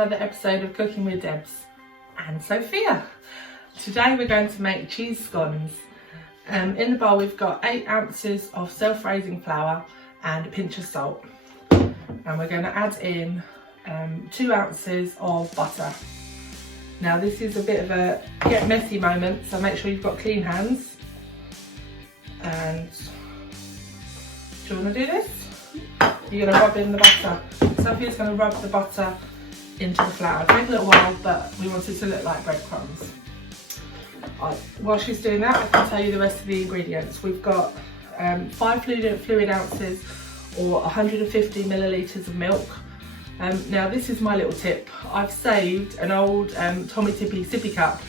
another episode of Cooking with Debs and Sophia. Today we're going to make cheese scones. In the bowl we've got 8 ounces of self-raising flour and a pinch of salt. And we're going to add in 2 ounces of butter. Now this is a bit of a get messy moment, so make sure you've got clean hands. And do you want to do this? You're going to rub in the butter. Sophia's going to rub the butter into the flour. It'll take a little while, but we want it to look like breadcrumbs. While she's doing that, I can tell you the rest of the ingredients. We've got 5 fluid ounces or 150 millilitres of milk. Now this is my little tip. I've saved an old Tommy Tippy sippy cup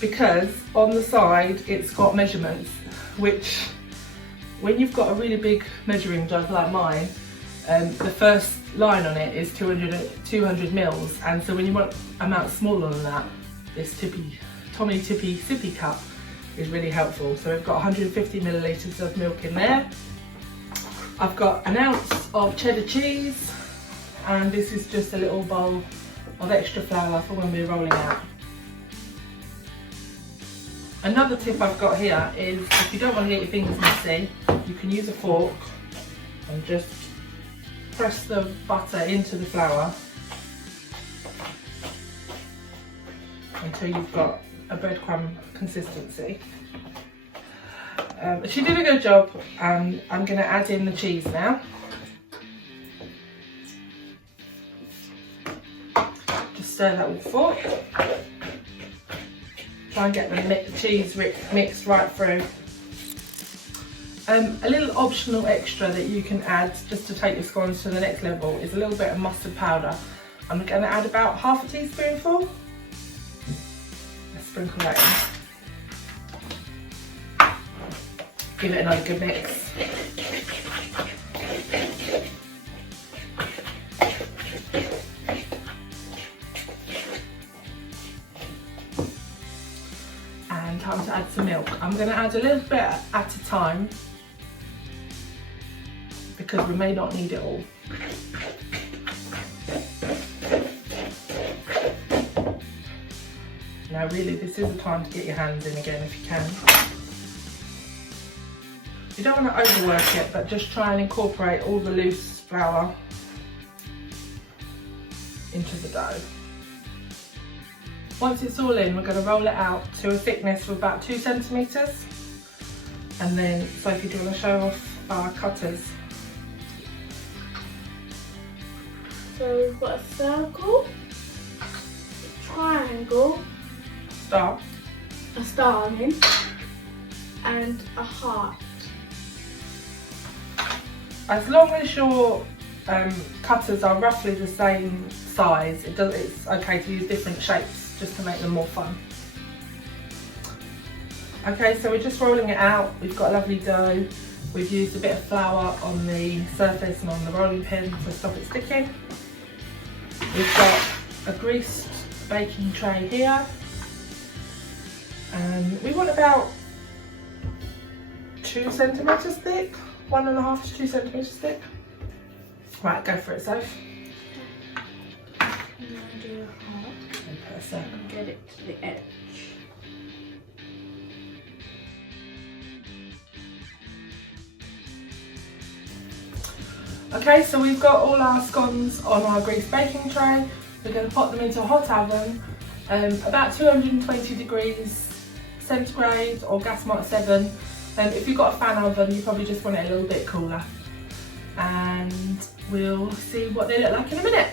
because on the side it's got measurements, which when you've got a really big measuring jug like mine, the first line on it is 200 mils, and so when you want amounts smaller than that, this Tommy Tippy sippy cup is really helpful. So we've got 150 millilitres of milk in there. I've got an ounce of cheddar cheese, and this is just a little bowl of extra flour for when we're rolling out. Another tip I've got here is if you don't want to get your fingers messy, you can use a fork and just press the butter into the flour until you've got a breadcrumb consistency. She did a good job, and I'm going to add in the cheese now. Just stir that with a fork. Try and get the cheese mixed right through. A little optional extra that you can add just to take your scones to the next level is a little bit of mustard powder. I'm going to add about half a teaspoonful. Let's sprinkle that in. Give it another good mix. And time to add some milk. I'm going to add a little bit at a time, because we may not need it all. Now really this is the time to get your hands in again if you can. You don't want to overwork it, but just try and incorporate all the loose flour into the dough. Once it's all in, we're going to roll it out to a thickness of about 2 centimetres. And then, Sophie, do you want to show off our cutters? So we've got a circle, a triangle, a star I mean, and a heart. As long as your cutters are roughly the same size, it's okay to use different shapes just to make them more fun. Okay, so we're just rolling it out. We've got a lovely dough. We've used a bit of flour on the surface and on the rolling pin to stop it sticking. We've got a greased baking tray here, and we want about 2 centimetres thick, 1.5 to 2 centimetres thick. Right, go for it, Soph. I'm going to do a heart And put a circle. and get it to the edge. Okay, so we've got all our scones on our greased baking tray. We're going to put them into a hot oven, about 220 degrees centigrade or gas mark 7. If you've got a fan oven, you probably just want it a little bit cooler. And we'll see what they look like in a minute.